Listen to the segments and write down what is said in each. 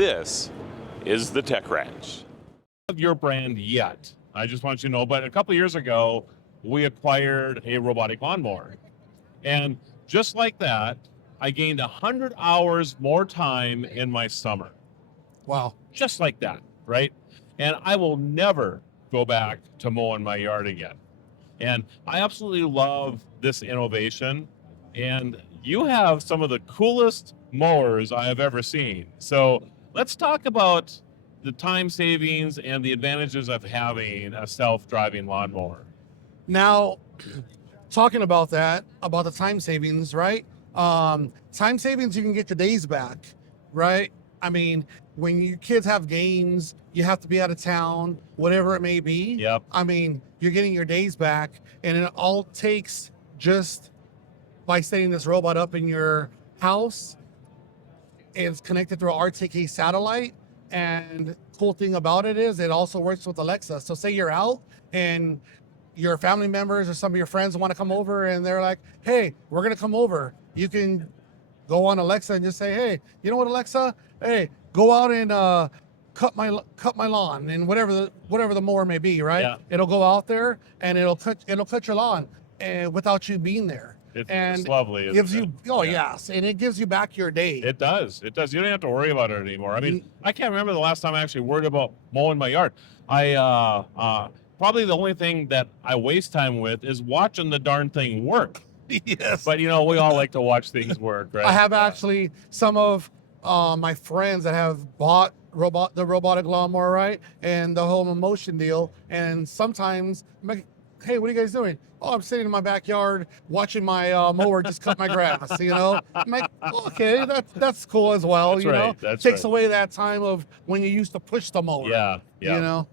This is the Tech Ranch. Of your brand yet. I just want you to know, but a couple of years ago, we acquired a robotic lawnmower. And just like that, I gained 100 hours more time in my summer. Wow. Just like that, right? And I will never go back to mowing my yard again. And I absolutely love this innovation. And you have some of the coolest mowers I have ever seen. So let's talk about the time savings and the advantages of having a self-driving lawnmower. Now, talking about that, about the time savings, right? Time savings, you can get your days back, right? I mean, when your kids have games, you have to be out of town, whatever it may be. Yep. I mean, you're getting your days back, and it all takes just by setting this robot up in your house. It's connected through an RTK satellite, and cool thing about it is it also works with Alexa. So say you're out and your family members or some of your friends want to come over and they're like, hey, we're going to come over. You can go on Alexa and just say, hey, you know what, Alexa? Hey, go out and cut my lawn, and whatever the mower may be, right? Yeah. It'll go out there and it'll cut your lawn and without you being there. It's lovely. Isn't Gives it? you, oh yes, and it gives you back your day. It does. It does. You don't have to worry about it anymore. I mean, I can't remember the last time I actually worried about mowing my yard. Probably the only thing that I waste time with is watching the darn thing work. Yes. But, we all like to watch things work, right? I have actually some of my friends that have bought the robotic lawnmower, right? And the whole Mammotion deal. And sometimes I'm like, hey, what are you guys doing? Oh, I'm sitting in my backyard watching my mower just cut my grass, I'm like, okay, that's cool as well, That's you know? right, that's Takes right. away that time of when you used to push the mower. Yeah. You know?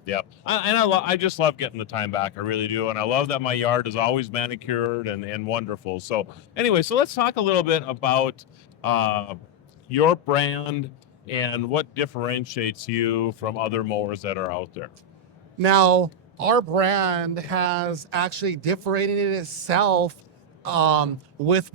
I just love getting the time back. I really do. And I love that my yard is always manicured and wonderful. So anyway, so let's talk a little bit about your brand and what differentiates you from other mowers that are out there. Now, our brand has actually differentiated itself with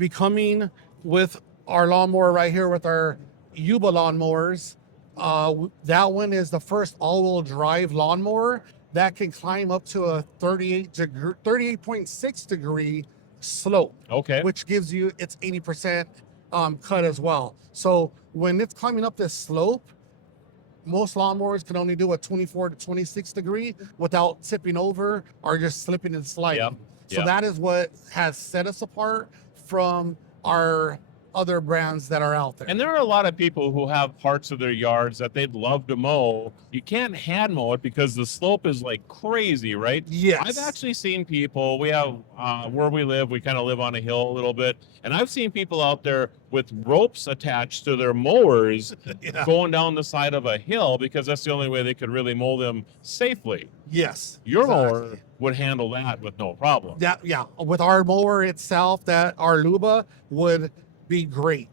our lawnmower right here with our Luba lawnmowers. That one is the first all-wheel drive lawnmower that can climb up to a 38.6 degree slope. Okay. Which gives you its 80% cut as well. So when it's climbing up this slope, most lawnmowers can only do a 24 to 26 degree without tipping over or just slipping and sliding. So that is what has set us apart from our other brands that are out there. And there are a lot of people who have parts of their yards that they'd love to mow. You can't hand mow it because the slope is like crazy, right? Yes. I've actually seen people, we have, where we kind of live on a hill a little bit, and I've seen people out there with ropes attached to their mowers going down the side of a hill because that's the only way they could really mow them safely. Yes. Your exactly. mower would handle that with no problem. Yeah. With our mower itself, our Luba would be great.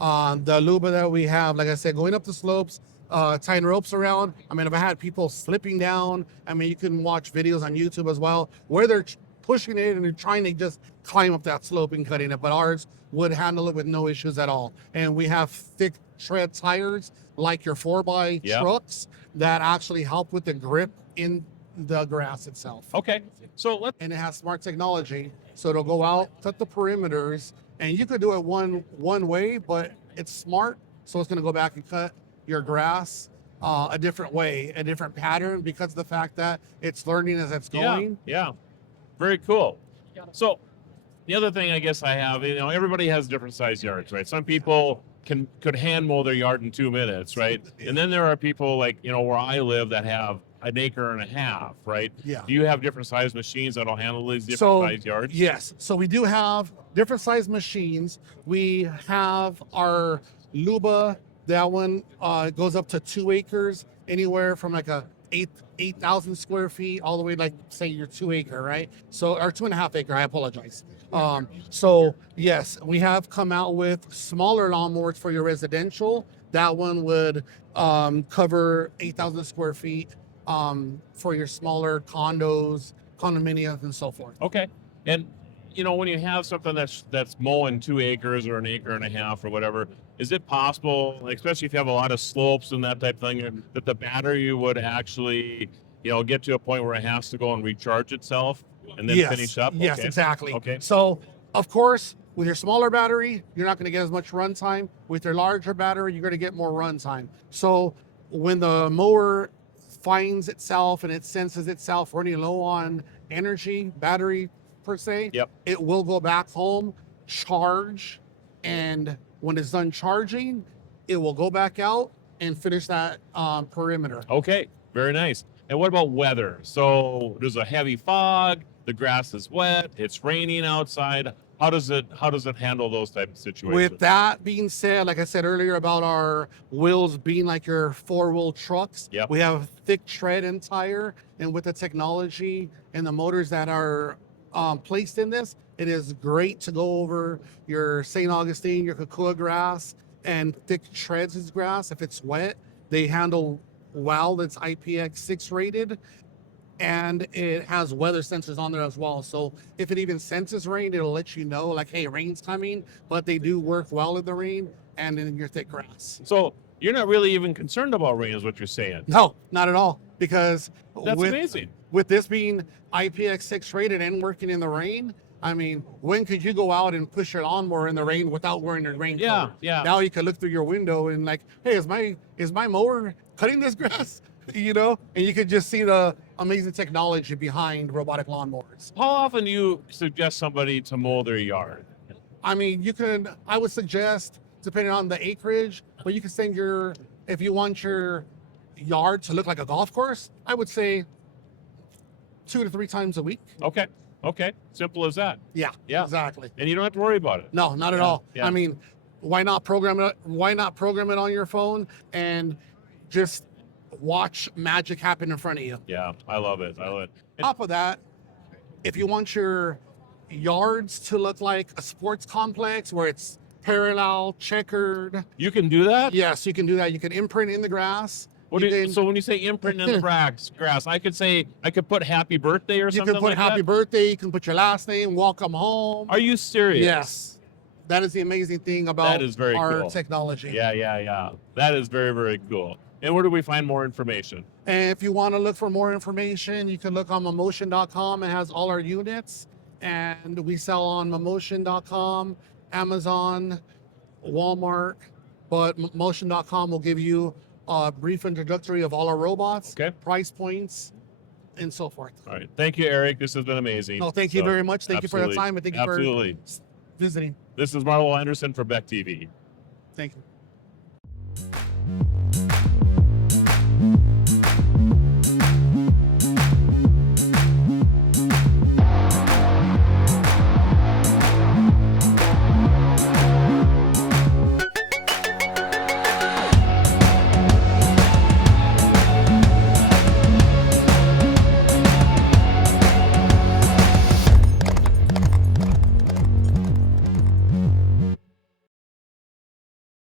The Luba that we have, like I said, going up the slopes, tying ropes around. I mean, if I had people slipping down, you can watch videos on YouTube as well where they're pushing it and they're trying to just climb up that slope and cutting it. But ours would handle it with no issues at all. And we have thick tread tires like your 4x trucks that actually help with the grip in the grass itself. Okay. And it has smart technology. So it'll go out, cut the perimeters, and you could do it one way, but it's smart. So it's going to go back and cut your grass a different way, a different pattern because of the fact that it's learning as it's going. Yeah. Very cool. So the other thing I guess I have, everybody has different size yards, right? Some people could hand mow their yard in 2 minutes, right? And then there are people like, where I live that have an acre and a half, right? Yeah. Do you have different size machines that'll handle these different size yards? Yes. So we do have different size machines. We have our Luba, that one goes up to 2 acres, anywhere from like a 8,000 square feet all the way, like say your 2 acre, right? So, or 2.5 acre, I apologize. So yes, we have come out with smaller lawnmowers for your residential. That one would cover 8,000 square feet for your smaller condos, condominiums, and so forth. Okay. And when you have something that's mowing 2 acres or an acre and a half or whatever, is it possible, especially if you have a lot of slopes and that type of thing, that the battery would actually, get to a point where it has to go and recharge itself and then finish up? Yes, Okay. exactly. Okay. So, of course, with your smaller battery, you're not going to get as much run time. With your larger battery, you're going to get more run time. So, when the mower finds itself and it senses itself running low on energy, battery per se, Yep. it will go back home, charge, and when it's done charging, it will go back out and finish that perimeter. Okay, very nice. And what about weather? So there's a heavy fog, the grass is wet, it's raining outside. How does it handle those type of situations? With that being said, like I said earlier about our wheels being like your four-wheel trucks, Yep. we have thick tread and tire, and with the technology and the motors that are placed in this, it is great to go over your St. Augustine, your Kukua grass, and thick treads is grass. If it's wet, they handle well. That's IPX6 rated, and it has weather sensors on there as well. So if it even senses rain, it'll let you know, like, hey, rain's coming. But they do work well in the rain and in your thick grass. So you're not really even concerned about rain, is what you're saying? No, not at all, because That's amazing. With this being IPX6 rated and working in the rain, I mean, when could you go out and push your lawnmower in the rain without wearing a raincoat? Yeah, yeah. Now you can look through your window and like, hey, is my mower cutting this grass? And you could just see the amazing technology behind robotic lawnmowers. How often do you suggest somebody to mow their yard? I mean, I would suggest, depending on the acreage, but you can send if you want your yard to look like a golf course, I would say 2 to 3 times a week. Okay. Simple as that. Yeah, Yeah. exactly. And you don't have to worry about it. No, not at all. Yeah. I mean, why not program it? Why not program it on your phone and just watch magic happen in front of you? Yeah, I love it. On top of that, if you want your yards to look like a sports complex where it's parallel, checkered, You can do that? yes, you can do that. You can imprint in the grass. So when you say imprint in the grass, I could put happy birthday or You something can put like happy that? birthday. You can put your last name, welcome home. Are you serious? Yes. That is the amazing thing about That is very our cool. technology. Yeah. That is very, very cool. And where do we find more information? And if you want to look for more information, you can look on Mammotion.com. It has all our units. And we sell on Mammotion.com, Amazon, Walmart. But Mammotion.com will give you a brief introductory of all our robots, Okay. price points, and so forth. All right. Thank you, Eric. This has been amazing. No, thank you very much. Thank you for the absolutely. time, and thank you Absolutely. for visiting. This is Marlo Anderson for Beck TV. Thank you.